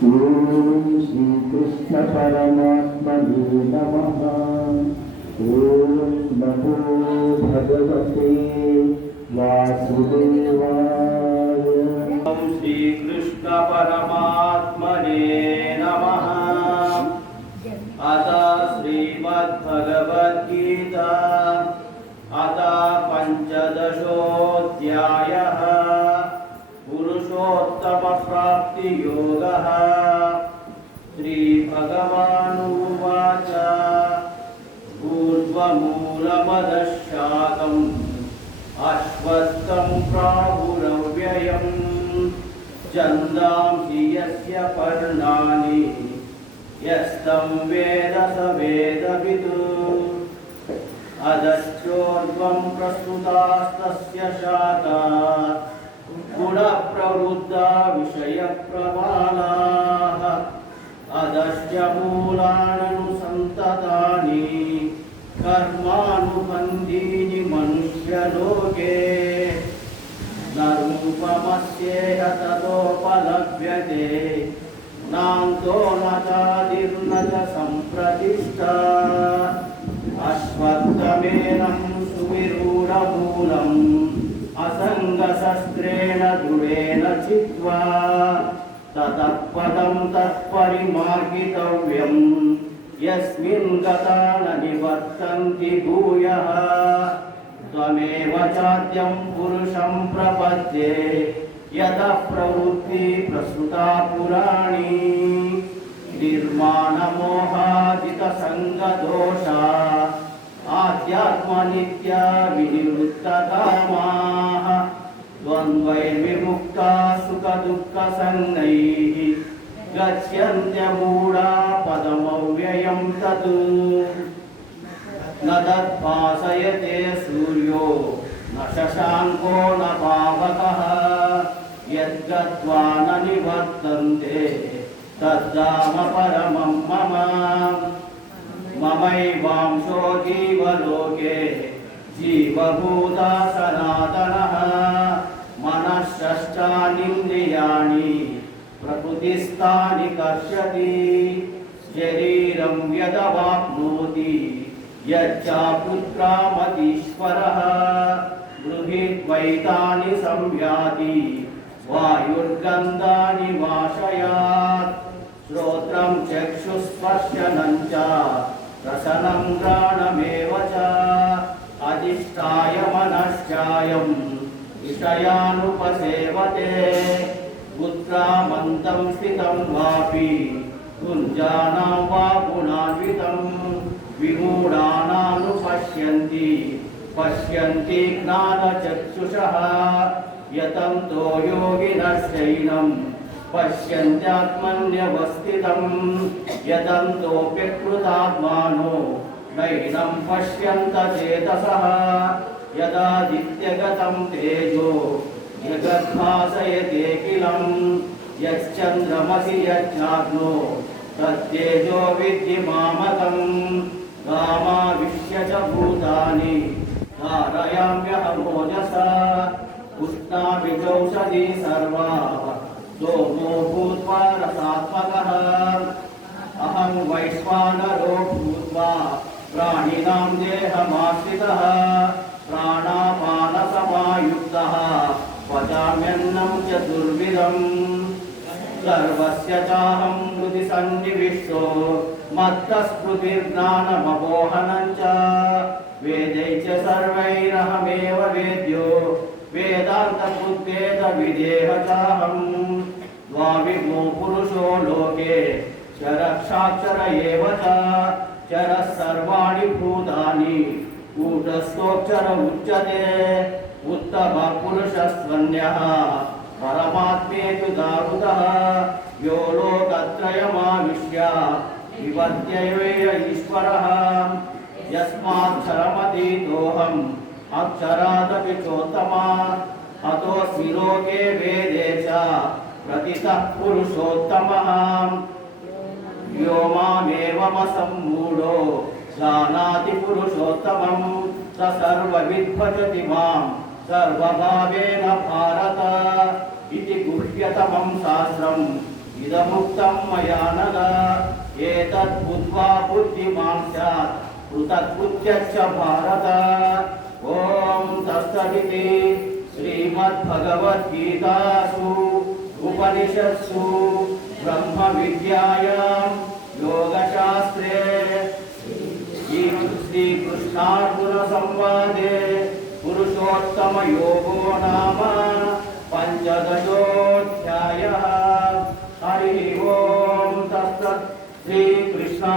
ఓం శ్రీకృష్ణ పరమాత్మని నమ ఓం నమో భగవతే వాసుదేవాయ శ్రీకృష్ణ పరమా पुरुषोत्तमप्राप्तियोगः श्रीभगवानुवाच। ऊर्ध्वमूलमदशाकम् अश्वत्थं प्राहुरव्ययम्। चन्दांसि यस्य पर्णानि यस्तं स वेदविदु। अधश्चोर्ध्वं प्रस्तुतास्तस्य शाखा गुणप्रवृद्धा विषयप्रवालाः अधश्च मूलान्यनुसन्ततानि कर्मानुबन्धीनि मनुष्यलोके न रूपमस्येह ततोपलभ्यते नान्तो न चादिर्न च सम्प्रतिष्ठा अश्वत्थमेनं सुविरूढमूलम् असङ्गशस्त्रेण दृढेन चित्वा ततः पदं तत्परिमार्गितव्यम् यस्मिन् गता न निवर्तन्ति भूयः। त्वमेव चाद्यं पुरुषं प्रपद्ये। यतः प्रवृत्ति प्रसृता पुराणी। निर्माणमोहादितसङ्गदोषा आध्यात्मनित्या विनिवृत्तकामाः। द्वन्द्वैर्विमुक्ता सुखदुःखसङ्गैः गच्छन्त्यमूढा पदमव्ययं तत्। न तद्भासयते सूर्यो, न शशाङ्को न पावकः। यद्गत्वा न निवर्तन्ते तद्धाम परमं मम। ममैवांशो जीवलोके, जीवभूता सनातनः। प्रकृतिस्थानि कर्षति। शरीरं यदवाप्नोति, यच्चापुत्रामतीश्वरः। गृहीत्वैतानि संयाति वायुर्गन्धानि वाशयात्। श्रोत्रं चक्षुस्पर्शनं च रसनं घ्राणमेव च। अधिष्ठाय मनश्चायं, विषयानुपसेवते। उत्क्रामन्तं स्थितं वापि कुञ्जानां वा गुणान्वितं विमूढानानुपश्यन्ति पश्यन्ति ज्ञानचक्षुषः यतन्तो योगिनश्चैनं पश्यन्त्यात्मन्यवस्थितं यदन्तोऽप्यकृतात्मानो नैनं पश्यन्त चेतसः यदादित्यगतं तेजो जगद्भासयते किलं यश्चन्द्रमसि यच्चाग्नो तत्तेजो विद्यमामकम् गामाविश्य च भूतानि धारयाम्यहमोजसा उष्णाभिजौषधी सर्वा सोमो भूत्वा रसात्मकः। अहं वैश्वानरो भूत्वा प्राणिनां देहमाश्रितः प्राणापानसमायुक्तः। पचाम्यन्नं चतुर्विधम् सर्वस्य चाहं हृदि सन्निविष्टो मत्तस्मृतिर्ज्ञानमपोहनं च। वेदै च सर्वैरहमेव वेद्यो वेदान्तकृद्वेदविदेह चाहम् द्वाविमो पुरुषो लोके, चरक्षाक्षर एव च। चरः सर्वाणि भूतानि। कूटस्थोऽक्षर उच्यते उत्तमः पुरुषस्त्वन्यः परमात्मेतु दारुतः यो लोकत्रयमाविश्य विपत्यैव ईश्वरः यस्माक्षरमतीतोऽहम् अक्षरादपि चोत्तमा अतोऽस्मि लोके वेदे च प्रतितः पुरुषोत्तमः यो मामेवमसम्मूढो जानाति पुरुषोत्तमं स सर्वविद्भजति माँ सर्वभावेन भारत इति गुह्यतमं शास्त्रम्। इदमुक्तं मया नग एतत् बुद्ध्वा बुद्धिमान् स्यात्। पृथक्कृत्यश्च भारत। ॐ तत्सदिति श्रीमद्भगवद्गीतासु। उपनिषत्सु ब्रह्मविद्यायां श्रीकृष्णार्जुनसंवादे पुरुषोत्तमयोगो नाम पञ्चदशोऽध्यायः। हरिः ओम् तत्सत् श्रीकृष्णा